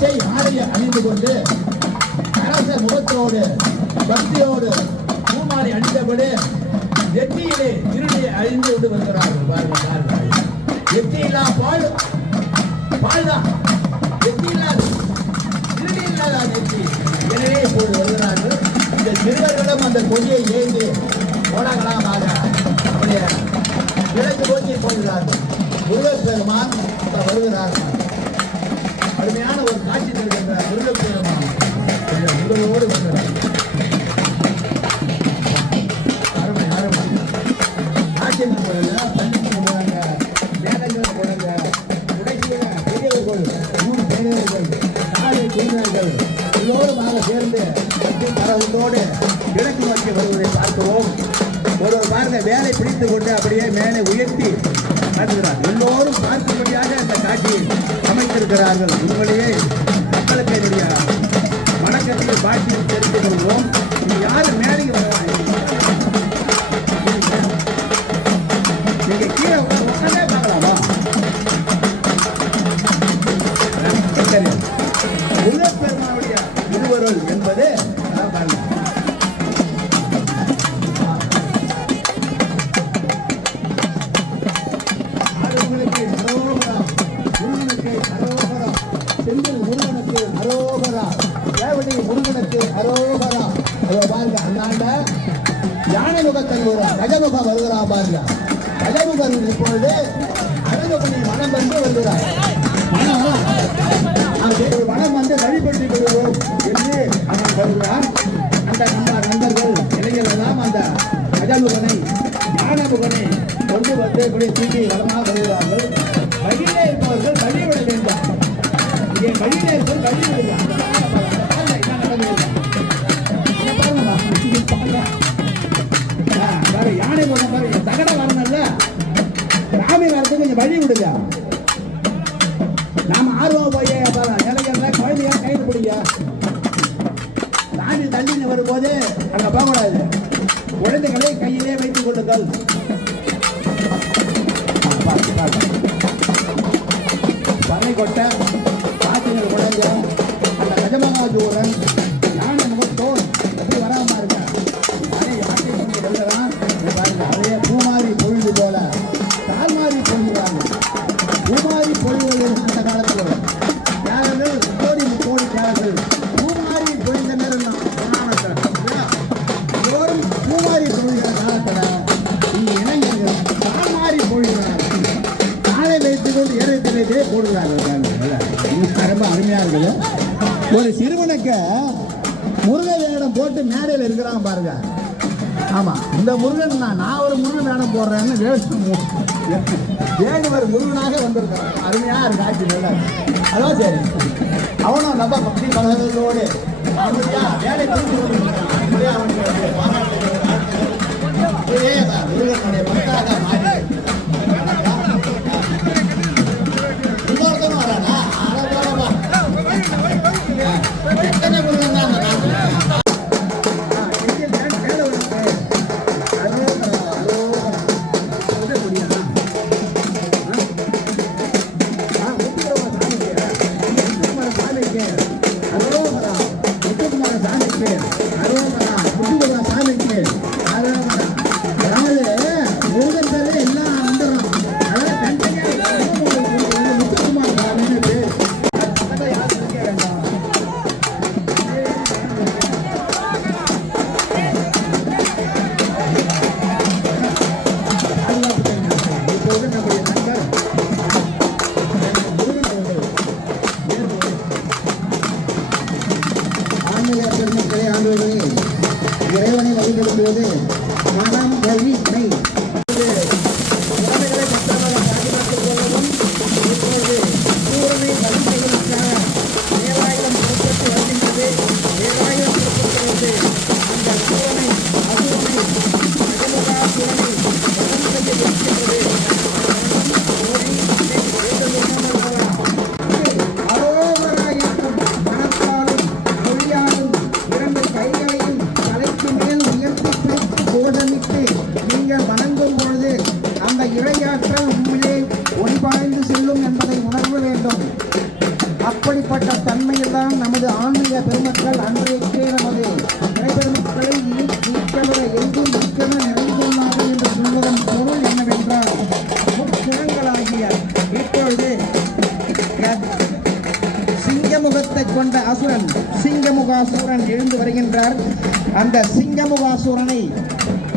பச்சை ஆடையை அணிந்து கொண்டு அரச முகத்தோடு பக்தியோடு பூமாலை அணிந்தபடி நெற்றியிலே இருளை அழிந்து கொண்டு வருகிறார்கள். பாருங்கள், நெற்றியில்லா பால் தான், நெற்றி இல்லாத இருளி இல்லாத நெற்றி. எனவே இப்போது வருகிறார்கள். இந்த சிறுவர்களும் அந்த கொடியை ஏந்தி கோலாகலமாக அப்படியே கிழக்கு நோக்கி போகிறார்கள். முருகப் பெருமான் வருகிறார்கள். அருமையான ஒரு காட்சி தருகின்ற முருகப் பெருமான் உங்களோடு வருகிறார். அருமை அருமை காட்சி போடுங்க, பள்ளிக்கு போடுறாங்க, வேலைகள் போடுங்க, உடைக்கிற பெரியவர்கள், ஊர் பெரியவர்கள், காலை குழந்தைகள் எல்லோருமாக சேர்ந்து பரவத்தோடு கிழக்கு நோக்கி வருவதை பார்க்கிறோம். ஒரு பாருங்க வேலை பிடித்துக் கொண்டு அப்படியே மேலே உயர்த்தி பார்க்கிறார். எல்லோரும் பார்க்கும்படியாக அந்த காட்சியை அமைத்திருக்கிறார்கள். உண்மையிலேயே மக்களுக்கு என்னுடைய வணக்கத்தில் பாட்டியை தெரிந்து கொள்வோம். யாரு மேலைக்கு வரலாம், நீங்க கீழே உடனே பார்க்கலாமா? முருகப்பெருமானுடைய திருவருள் என்பது முருகனுக்கு அரோகரா. பாருங்க, அண்ணாண்ட யானை முகத்தன் கஜமுகம் வருகிறா. பாருங்க, கஜமுகன் இப்பொழுது அரங்கப்பணி மனம் வந்து வருகிறார். மனம் வந்து வழிபடுத்திக் கொள்வோம் என்று அவன் வருகிறார். அந்த நண்பர்கள் இளைஞர்கள் எல்லாம் அந்த கஜமுகனை யானமுகனை கொண்டு வந்து தூக்கி வளமாக வருகிறார்கள். வழியிலே இருப்பவர்கள் வழிவிட வேண்டாம். இங்கே வழியிலே இருப்பவர் வழிவிடுகிறார். யானை போன பாருங்க, தகட வரணும்ல, ராமி வரத்துக்கு கொஞ்சம் வழி விடுங்க. நாம ஆர்வம் போய் இளைஞர்ல குழந்தையா கைது பிடிங்க. தாண்டி தள்ளின்னு வரும்போது அங்க போகக்கூடாது. குழந்தைகளை கையிலே வைத்துக் கொள்ளுங்கள். பனை கொட்டை பாத்திகள் குழந்தை அந்த கஜமகாஜூரன் யானை முகத்தோன் எப்படி வராம இருக்க அதே பூமாரி பொழுது போல தாய்மாரி பொழுதுறாங்க. பூமாரி பொழுது அந்த காலத்தில் யார்கள் கோடி கோடி கேரர்கள் பூமாரி பொழுத நேரம் எல்லோரும் பூமாரி பொழுகிற காலத்தில் இங்கே இளைஞர்கள் தாய்மாரி பொழுகிறார்கள். காலை வைத்துக் கொண்டு ஏறத்திலே போடுகிறார்கள். ரொம்ப அருமையா இருக்குது. ஒரு சிறுவனுக்கு முருக வேடம் போட்டு மேடையில் இருக்கிறான் பாருங்க. ஆமா, இந்த முருகன் நான் ஒரு முருகன் வேடம் போடுறேன்னு வேடுவர் முருகனாக வந்திருக்கான். அருமையா இருக்கு ஆட்சி. நல்லா அதான் சரி. அவனும் நம்ம பக்தி பலகளோடு வேலை முருகனுடைய பக்தாக மாறி இன்னொருத்தனும் வரானா? எத்தனை முருகன் தான் அந்த நாட்டில் இறைவனை வழிபடுத்துவது மனம் வழி மெய். உடமைகளை பத்திரமாக பாதுகாத்துக் கொள்ளவும் இப்போது சூரனை வழிபடுவதற்காக 7000 புறப்பட்டு வருகின்றது. 7000 புறப்பட்டு அந்த சூரனை அசுரனை அகமுகா சூரனை வடமுகத்தை இருக்கின்றது. மனத்தாலும் மொழியாலும் 2 கைகளையும் தலைக்கு மேல் உயர்த்தி கோடமிட்டு நம்மையெல்லாம் நமது ஆன்மீக பெருமக்கள் அன்றைக்கே நமது பெருமக்களை நீக்கவர எங்கும் மிக்கவ நிறைந்துள்ளார்கள் என்று சொல்வதன் பொருள் என்னவென்றால் முக்குணங்களாகிய இப்பொழுது சிங்கமுகத்தை கொண்ட அசுரன் சிங்கமுகாசுரன் எழுந்து வருகின்றார். அந்த சிங்கமுகாசுரனை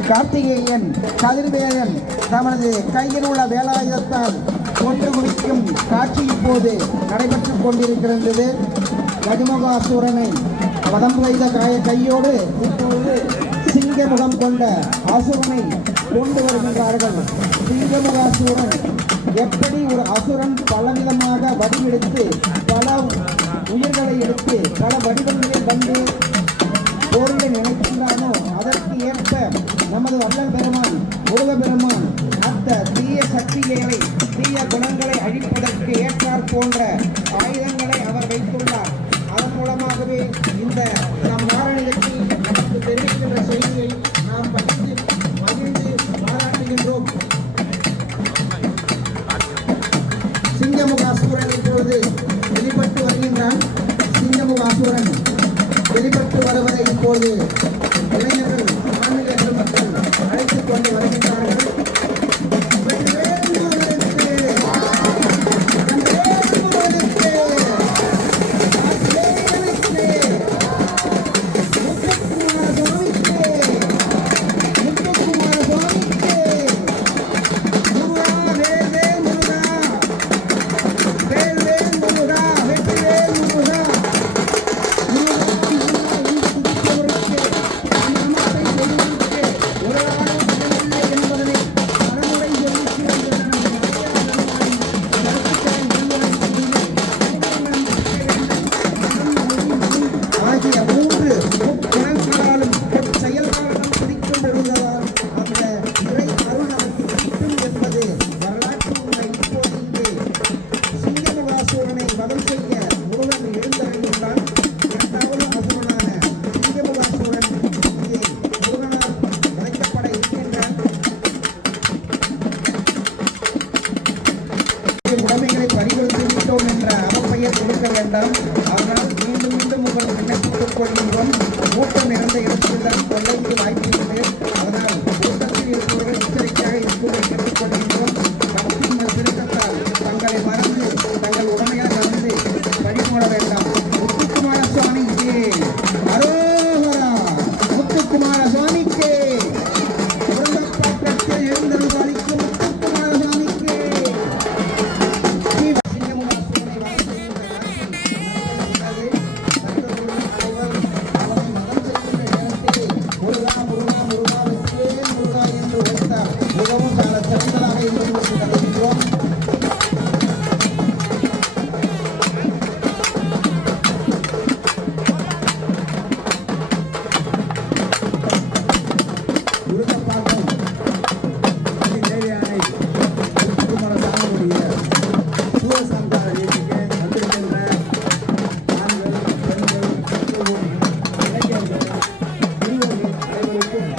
கார்த்திகேயன் கதிர்வேலன் தமது கையில் உள்ள வேலாயுதத்தால் கொன்று குவிக்கும் காட்சி இப்போது நடைபெற்றுக் கொண்டிருக்கிறது. கஜமுகாசுரனை வதம் செய்த கையோடு இப்பொழுது சிங்கமுகம் கொண்ட அசுரனை கொண்டு வருகின்றார்கள். சிங்கமுகாசுரன் எப்படி ஒரு அசுரன் பலவிதமாக வடிவெடுத்து பல உயிர்களை எடுத்து பல வடிவங்களில் வந்து போரிட நினைக்கின்றானோ அதற்கு ஏற்ப நமது வல்லல் பெருமான் முருகப்பெருமான் அந்த தீய சக்திகளை தீய குணங்களை அழிப்பதற்கு ஏற்றார் போன்ற ஆயுதங்களை அவர் வைத்துள்ளார். அதன் மூலமாகவே இந்த நம் வாரணத்தில் நமக்கு தெரிவிக்கின்ற செய்தியை நாம் மகிழ்ந்து பாராட்டுகின்றோம். சிங்கமுகாசுரன் இப்பொழுது வெளிப்பட்டு வருகின்றான். சிங்கமுகாசுரன் வெளிப்பட்டு வருவதை இப்போது இளைஞர்கள் ஆன்மீக பெருமக்கள் அழைத்துக் கொண்டு வருகின்றார்கள். உடைமைகளை பறிகொடுத்து விட்டோம் என்ற அவப்பெயர் கொடுக்க வேண்டாம். அதனால் மீண்டும் மீண்டும் உங்கள் விண்ணப்பித்துக் கொள்கின்றோம். கூட்டம் இருந்த இடத்தில் தான் கொள்ளைக்கு வாய்ப்புள்ளது. அதனால் கூட்டத்தில் இருப்பவர்கள் எச்சரிக்கையாக இருக்கும்படி கேட்டுக் கொள்கின்றோம். பக்தி திருத்தத்தால் தங்களை மறந்து தங்கள் உடைமைகளை மறந்து பறிபோட வேண்டாம். முத்துக்குமார சுவாமிக்கு அரோகரா. முத்துக்குமார சுவாமிக்கு முருகப்பாக்கத்தில் எழுந்தருள் அளிக்கும் முத்துக்குமார சுவாமிக்கு மிகவும் சிறந்ததாக இருந்து கருதுகிறோம். முருகப்பாக்கம் தேவையானை முத்துக்குமார சாமியுடைய சூரசம்ஹார நிகழ்ச்சிக்கு வந்திருக்கின்ற ஆண்கள் பெண்கள் இளைஞர்கள் சிறுவர்கள் அனைவருக்கும்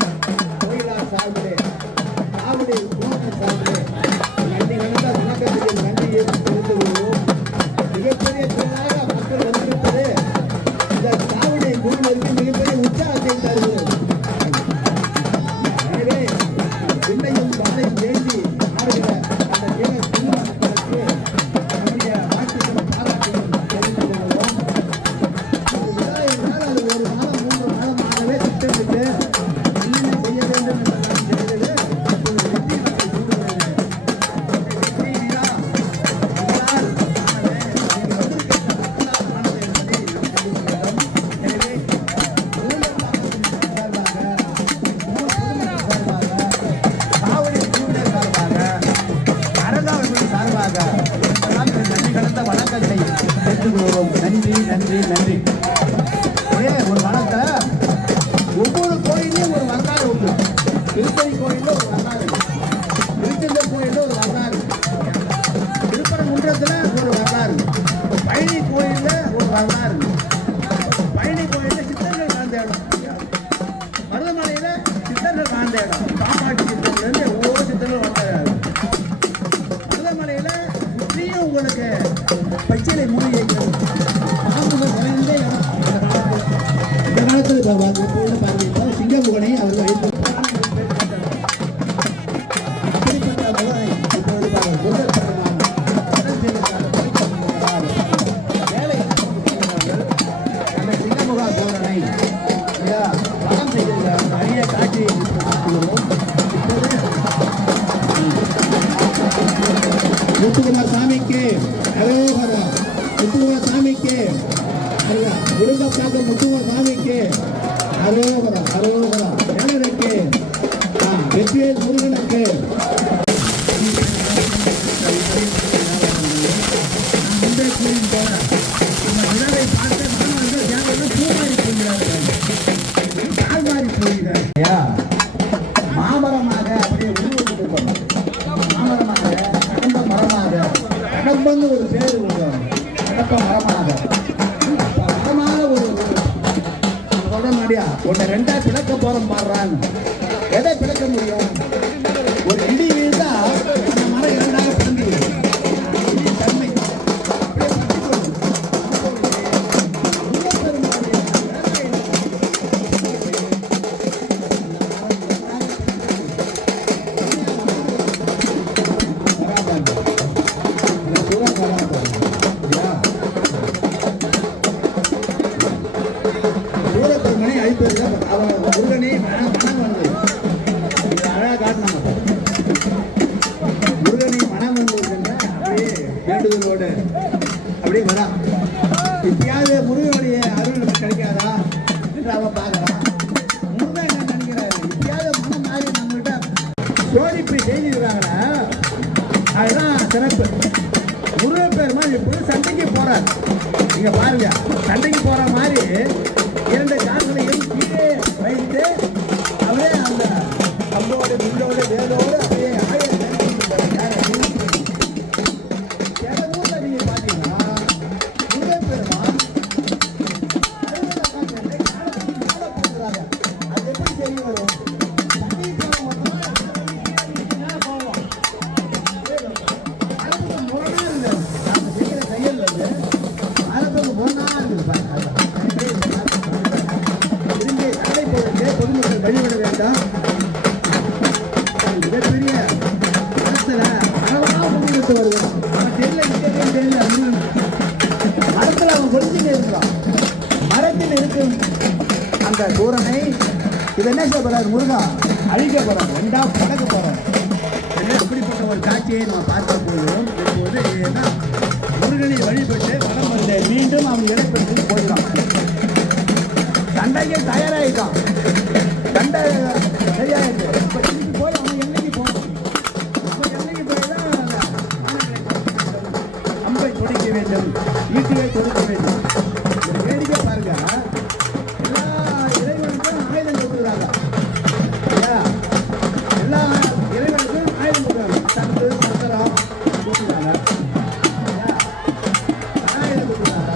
கோயிலார் சார்பிலே காவடி குழுவின் சார்பிலே நன்றி கலந்த வணக்கத்தையும் நன்றியை தெரிந்து கொள்வோம். மிகப்பெரிய திரளாக மக்கள் வந்திருப்பது இந்த காவடி குழுவிற்கு மிகப்பெரிய உற்சாகத்தை தருகிறது. எனவே விண்ணையும் மண்ணையும் ஏந்தி ஆடுகிற அந்த தேவ சின்ன மக்களுக்கு நம்முடைய வாழ்த்துக்களும் பாராட்டுகளும் தெரிவித்துக் கொள்வோம். விழா என்றால் அது ஒரு மாதம் 3 மாதமாகவே திட்டமிட்டு என்னென்ன செய்ய வேண்டும் என்பதெல்லாம் தெரிந்தது. வணக்கத்தை பெற்றுக் கொள்வோம். நன்றி நன்றி நன்றி. ஒரு வணக்கத்தை ஒவ்வொரு கோயிலையும் ஒரு வரலாறு உண்டு. திருப்பதி கோயிலில் ஒரு வரலாறு, திருச்செந்தூர் கோயிலில் ஒரு வரலாறு, திருப்பரங்குன்றத்தில் ஒரு வரலாறு, பழனி கோயிலில் ஒரு வரலாறு. பழனி கோயிலில் சித்தர்கள் வாழ்ந்த இடம், மருதமலையில் சித்தர்கள் வாழ்ந்த இடம், காமாட்சி சித்தர்கள் ஒவ்வொரு சித்தர்கள் வாழ்ந்தார். மருதமலையில் சுற்றியும் உங்களுக்கு பச்சிலை மூலிகைகள், பாம்புகள் இப்பொழுது பார்வையிட்டால் சிங்கமுகனை அவர் வைத்து அப்படிப்பட்ட முகனை இப்பொழுது பாருங்கள் முருகர் பெருமான் கடல் செய்வதற்காக படைக்கப்பட்டிருக்கிறார். வேலை செய்கிறார்கள். அந்த சிங்கமுகா சோழனை வளம் செய்திருக்கிறார். அரிய காட்சியை பார்க்கிறோம். முத்துக்குமார் சாமிக்கு அரோகரா, முத்துக்குமார் சாமிக்கு முருகக்காக முத்துக்குமார் சாமிக்கு அரோகரா அரோகரா. ஏழருக்கு வெற்றிவேல் முருகனுக்கு முன்பே கூறியும் போல இந்த விழாவை பார்த்த மாணவர்கள் யாரும் பூமாரி போகிறார்கள், தாழ்வாரி போகிறார். மாமரமாக அப்படியே உருவத்துக்கு போனோம். மாமரமாக கடம்ப மரமாக கடம்பன்னு ஒரு பேர் உருவாங்க. கடம்ப மரமாக மரமாக ஒரு சொல்ற மாதிரியா ஒன்னு ரெண்டா பிளக்க போறோம் பாடுறான்னு. எதை பிளக்க முடியும்? ஒரு இடி வீழ்ந்தா அந்த மரம் இரண்டாக பிளந்து தன்மை சூரப்பெருமனை அழிப்பது அவன் முருகனே மனம் வந்து அழகா காட்டினாங்க. முருகனை மனம் வந்து அப்படியே வேண்டுதலோடு அப்படியே வரா. இப்பயாவது முருகனுடைய அருள் கிடைக்காதா என்று அவன் பார்க்கறான். முருகன் என்ன நினைக்கிறாரு? இப்பயாவது மனம் மாறி நம்மகிட்ட சோதிப்பு செய்திருக்கிறாங்களா? அதுதான் சிறப்பு. முருகப்பெருமான் இப்போது சண்டைக்கு போறார். நீங்க பாருங்க, சண்டைக்கு போற மாதிரி இரண்டு கால்களையும் கீழே வைத்து அவரே அந்த அம்போடு முள்ளோடு வேலோடு அப்படியே சில ஊர்ல நீங்க பாத்தீங்கன்னா முருகப்பெருமான் அது எப்படி தெரிய வரும்? சண்டைக்கு பொதுமக்கள் வழிவிட வேண்டாம். மிகப்பெரிய மரத்தில் அவன் ஒளிஞ்சுட்டு இருக்கிறான். மரத்தில் இருக்கும் அந்த சூரனை இது என்ன செய்ய போறாரு? முருகா அழிக்க போறான், ரெண்டா படக்க போறான். அப்படிப்பட்ட ஒரு காட்சியை நம்ம பார்க்க போகிறோம். இப்போது முருகனை வழிபட்டு மனம் வந்து மீண்டும் அவன் இடைப்பட்டு போயிடான். சண்டைக்கு தயாராகிட்டான். சண்டை சரியாயிட்டு இப்போ இன்னைக்கு போய் அவன் எல்லைக்கு போகணும். அப்போ எல்லைக்கு போய் தான் அம்பை தொடிக்க வேண்டும், ஈட்டியை தொடுக்க வேண்டும். ஒரு வேடிக்கை பாருங்க, எல்லா இறைவனுக்கும் ஆயுதம் கொடுக்குறாங்க. எல்லா இறைவனுக்கும் ஆயுதம் கொடுக்குறாங்க. தண்டு சக்கரம் கொடுக்குறாங்க, ஆயுதம் கொடுக்குறாங்க.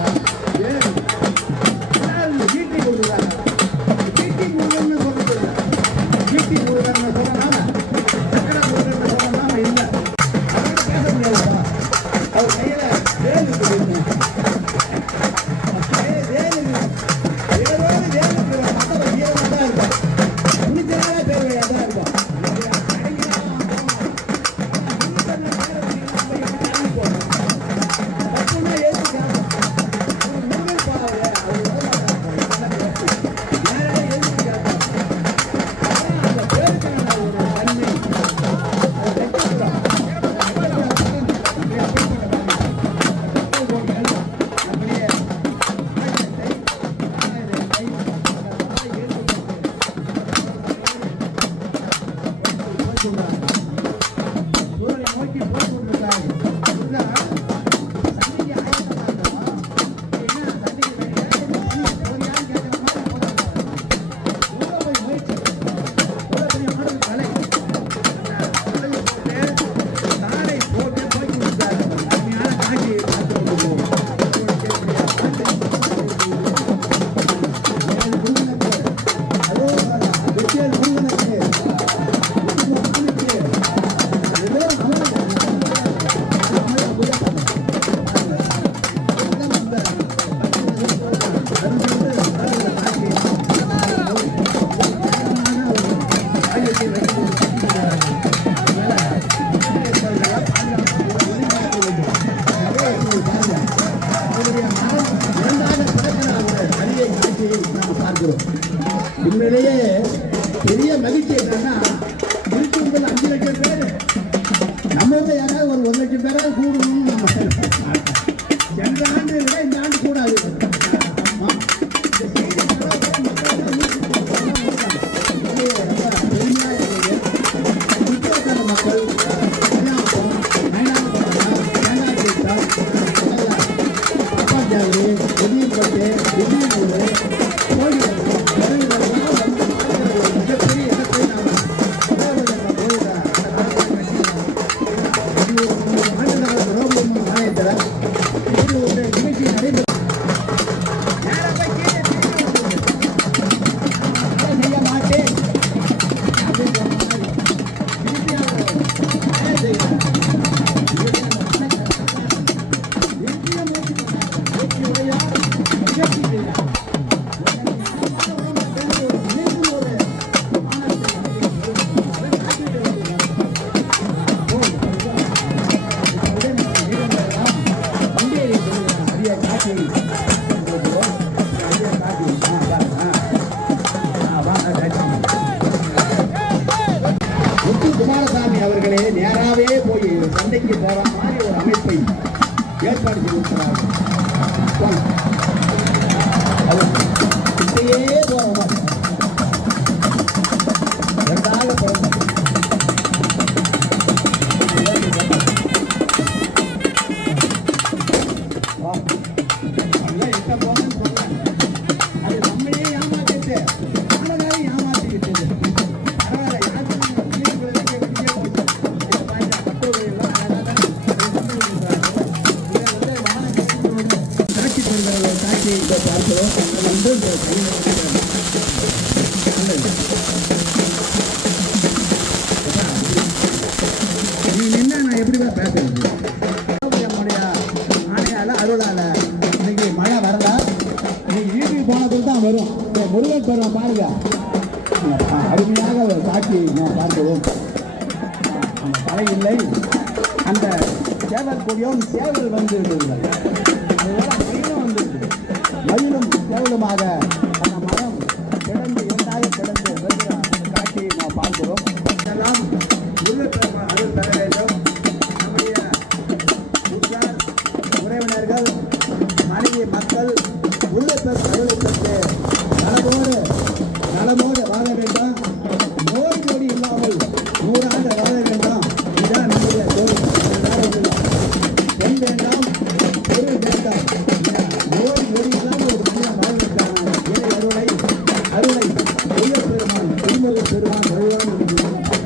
பாட்டு திடீர்னு கோயில்கள் கோயில்கள்லாம் வந்து ஒரு மிகப்பெரிய இடத்தை நாம் கோயிலை ஆண்டவர் ரோமன் ஆலயத்தில் இது ஒரு நிகழ்ச்சி நடைபெறும். செய்ய மாட்டேன் அப்படின்னு குமாரசாமி அவர்களே நேராவே போய் சண்டைக்கு போற மாதிரி ஒரு அமைப்பை ஏற்பாடு செய்திருக்கிறார். இப்படியே போற மாதிரி ரெண்டாக பிறந்த எட்ட போனேன்னு சொல்றேன். அது நம்மளையே ஏமாத்திட்டு ஆனதாலே ஏமாத்திக்கிட்டு பார்க்கிறோம். வந்து நீ நின்னா நான் எப்படிதான் பேசுறது? ஆணையால அருளால இன்னைக்கு மழை வரல. இன்னைக்கு வீட்டுக்கு போனதுக்கு தான் வரும். முருகன் பெருமை பாருங்க, அருமையாக காட்சி நாம் பார்க்கிறோம். தலை இல்லை, அந்த சேவல் கொடியும் சேவல் வந்து இருக்கிறார். அதுபோல மயிலும் வந்து மயிலும் சேவலுமாக அந்த மரம் கிடந்து இரண்டாக கிடந்து வருகிற அந்த காட்சியை நாம் பார்க்கிறோம். இதெல்லாம் முருகப்பெருமான் அருள் பெற வேண்டும். நம்முடைய உற்றார் உறவினர்கள் மனைவி மக்கள் முருகப்பெருமான் அருளை பெற்று நலமோடு வாழ வேண்டும். நோய் நொடி இல்லாமல் 100 ஆண்டு வாழ வேண்டும். இதுதான் நம்முடைய பெண் வேண்டாம், பொருள் வேண்டாம். நோய் நொடி இல்லாமல் ஒரு மனிதன் வாழ்வதற்கான அருளை பெருமான் திருமுருக பெருமான் வருவான் என்று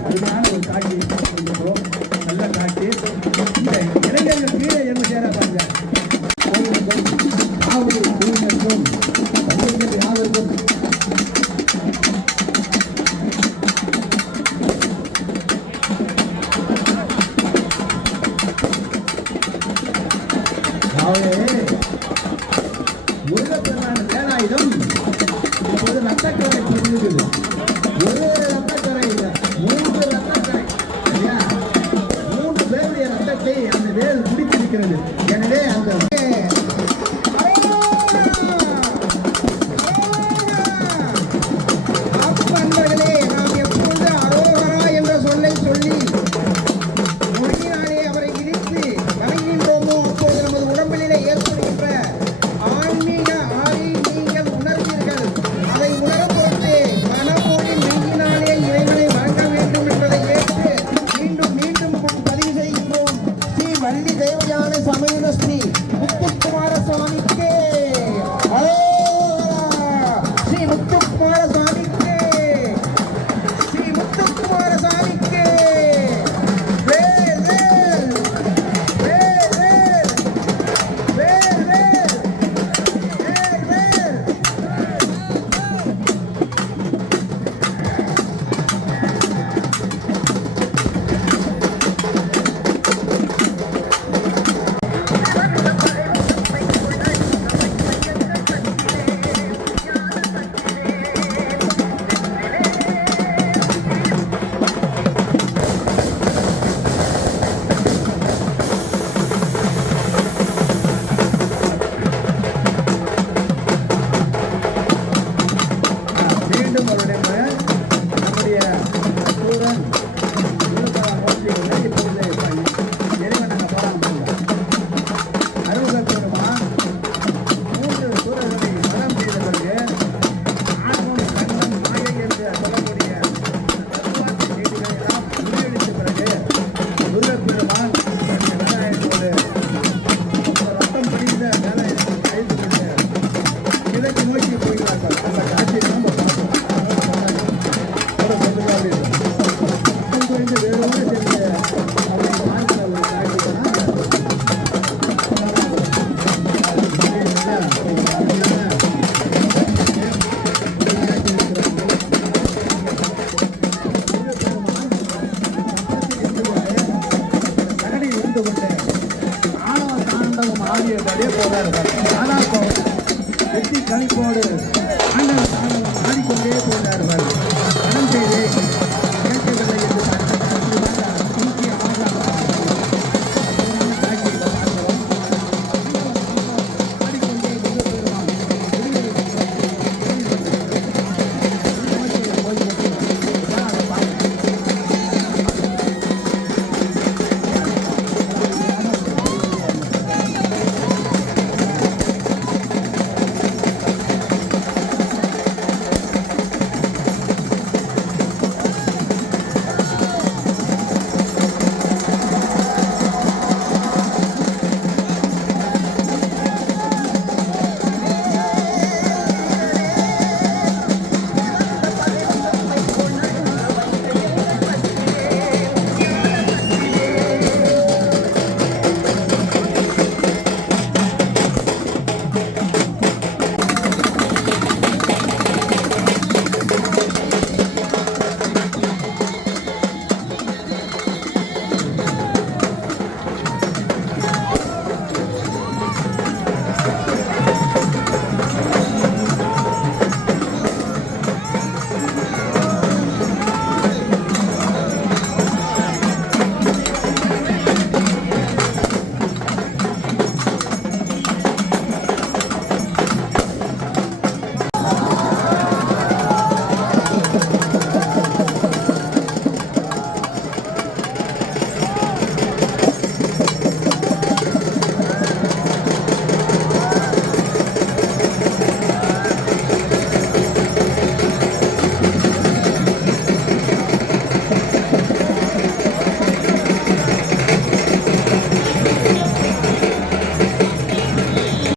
அருமையான ஒரு காட்சியை பார்க்கின்றோம். நல்ல காட்சி. இந்த இளைஞர்கள் கீழே என்ன சேர பாருங்க. ஆவணி குழுவினருக்கும் யாவருக்கும் முருகப்பெருமான வேலாயுதம் இப்போது ரத்தக்கரை புரிஞ்சுக்குது. ஒரு ரத்தக்கரை இல்லை, 3 ரத்தக்கரை. 3 பேருடைய ரத்தத்தை அந்த வேல் குடித்திருக்கிறது. எனவே அந்த நண்பர்களே, நாம் எப்பொழுது அரோகரா என்ற சொல்லை சொல்லி மொழியினாலே அவரை இடித்து வணங்குகின்றோமோ அப்போது நமது உடம்பிலே ஏற்படுகின்ற ஆன்மீக ஆவி நீங்கள் உணர்வீர்கள். அதை உணரும் பொழுது மனமோடி நெஞ்சினாலே கிழக்கு நோக்கி போகிறார்கள். அந்த காட்சியை நாம பார்த்தோம். ஒரு பொதுவாக மக்கள் குறைந்து வேறோடு சென்று அவரை பார்க்கிற ஒரு காட்சி தான் கடலில் இருந்து கொண்டு ஆணவ தாண்டவம் ஆடியபடியே போறாரு. ஆனால் வெற்றி கணிப்போடு ஆண்டவ தாண்டவம் ஆடிக்கொண்டே போறார்.